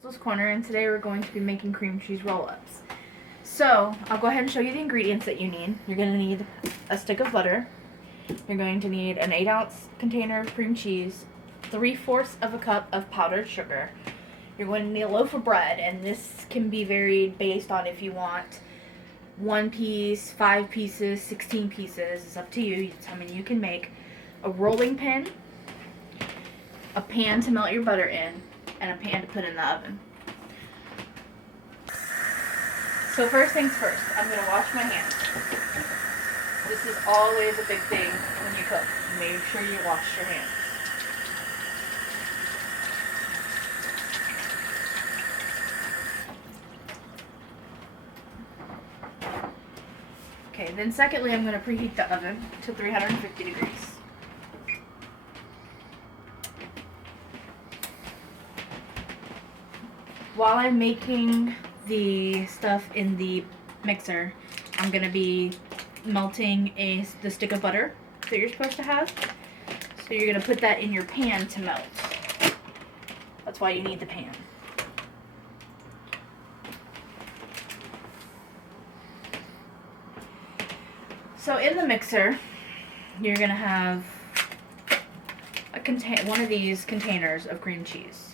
Crystal's Corner, and today we're going to be making cream cheese roll-ups. So, I'll go ahead and show you the ingredients that you need. You're going to need a stick of butter. You're going to need an 8-ounce container of cream cheese, 3/4 of a cup of powdered sugar. You're going to need a loaf of bread, and this can be varied based on if you want 1 piece, 5 pieces, 16 pieces. It's up to you. It's how many you can make. A rolling pin, a pan to melt your butter in, and a pan to put in the oven. So first things first, I'm going to wash my hands. This is always a big thing when you cook. Make sure you wash your hands. Okay, then secondly, I'm going to preheat the oven to 350 degrees. While I'm making the stuff in the mixer, I'm going to be melting the stick of butter that you're supposed to have. So you're going to put that in your pan to melt. That's why you need the pan. So in the mixer, you're going to have one of these containers of cream cheese.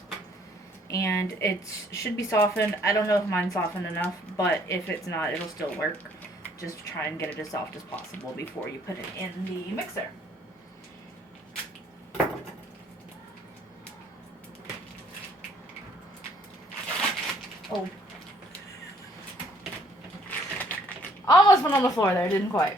And it should be softened. I don't know if mine's softened enough, but if it's not, it'll still work. Just try and get it as soft as possible before you put it in the mixer. Oh. Almost went on the floor there, didn't quite.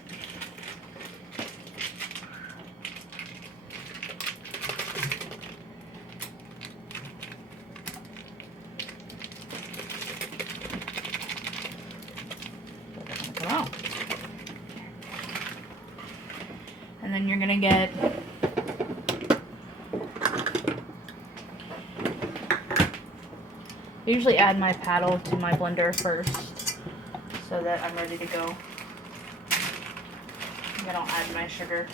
And then you're gonna get I usually add my paddle to my blender first so that I'm ready to go. I don't add my sugar.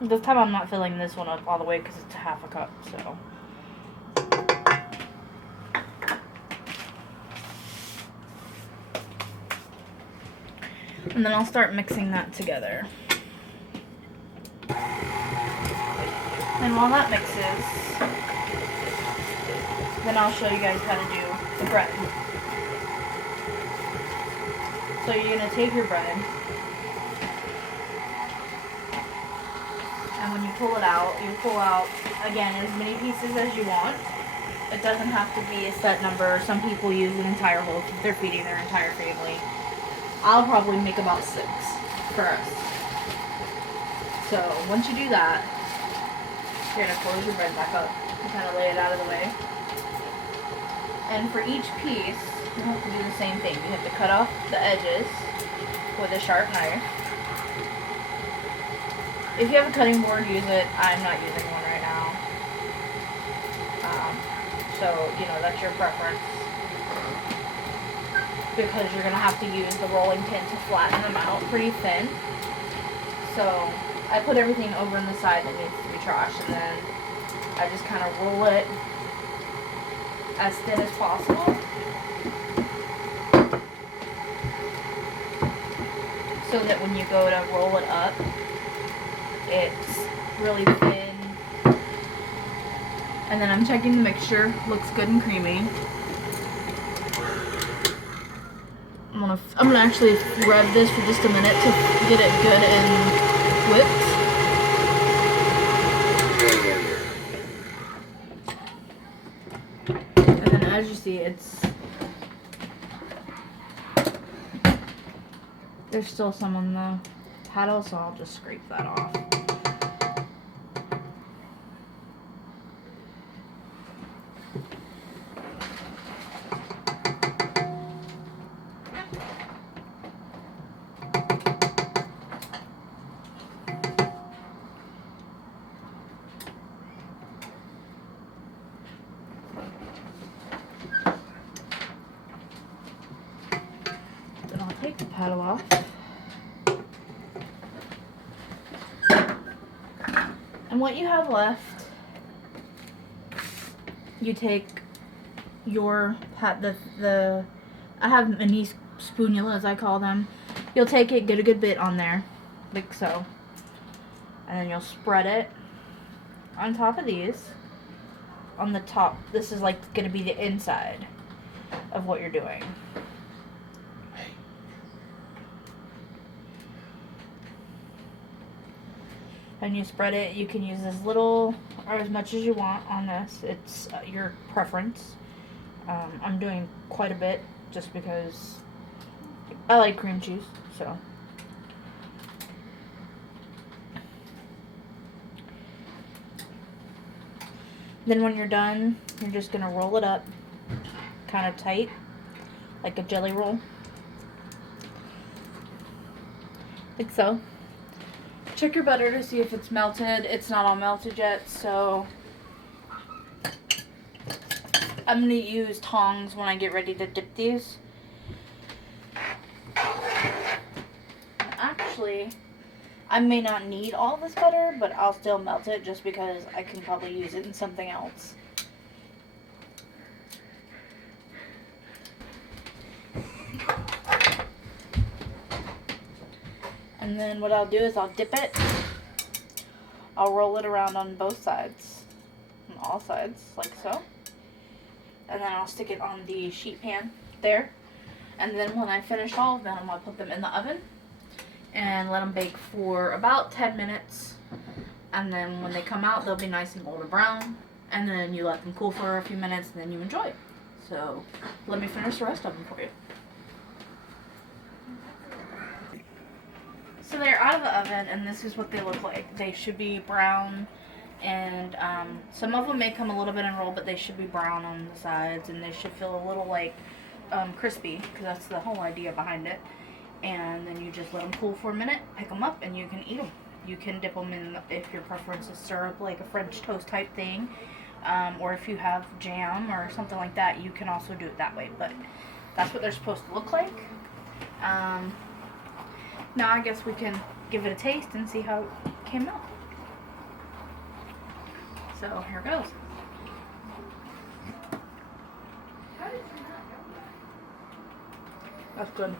This time I'm not filling this one up all the way because it's half a cup, so. And then I'll start mixing that together. And while that mixes, then I'll show you guys how to do the bread. So you're going to take your bread, and when you pull it out, you pull out, again, as many pieces as you want. It doesn't have to be a set number. Some people use an entire loaf if they're feeding their entire family. I'll probably make about 6 for us. So once you do that, you're going to close your bread back up and kind of lay it out of the way. And for each piece, you have to do the same thing. You have to cut off the edges with a sharp knife. If you have a cutting board, use it. I'm not using one right now. So, that's your preference. Because you're going to have to use the rolling pin to flatten them out pretty thin. So, I put everything over on the side that needs to be trashed, and then I just kind of roll it as thin as possible. So that when you go to roll it up, it's really thin. And then I'm checking the mixture. Looks good and creamy. I'm gonna actually rev this for just a minute to get it good and whipped. And then as you see, there's still some on the paddle, so I'll just scrape that off. paddle off. And what you have left, you take your I have mini spoonulas, I call them. You'll take it, get a good bit on there, like so, and then you'll spread it on top of these. On the top, this is like going to be the inside of what you're doing. And you spread it. You can use as little or as much as you want on this. It's your preference. I'm doing quite a bit just because I like cream cheese, so. Then when you're done, you're just going to roll it up kind of tight, like a jelly roll. Like so. Check your butter to see if it's melted. It's not all melted yet, so I'm going to use tongs when I get ready to dip these. Actually, I may not need all this butter, but I'll still melt it just because I can probably use it in something else. And then what I'll do is I'll dip it. I'll roll it around on both sides, on all sides, like so. And then I'll stick it on the sheet pan there. And then when I finish all of them, I'll put them in the oven and let them bake for about 10 minutes. And then when they come out, they'll be nice and golden brown. And then you let them cool for a few minutes and then you enjoy it. So let me finish the rest of them for you. So they're out of the oven, and this is what they look like. They should be brown, and some of them may come a little bit enrolled, but they should be brown on the sides, and they should feel a little like crispy, because that's the whole idea behind it. And then you just let them cool for a minute, pick them up, and you can eat them. You can dip them in, if your preference is syrup, like a French toast type thing, or if you have jam or something like that, you can also do it that way. But that's what they're supposed to look like. Now I guess we can give it a taste and see how it came out. So here goes. That's good.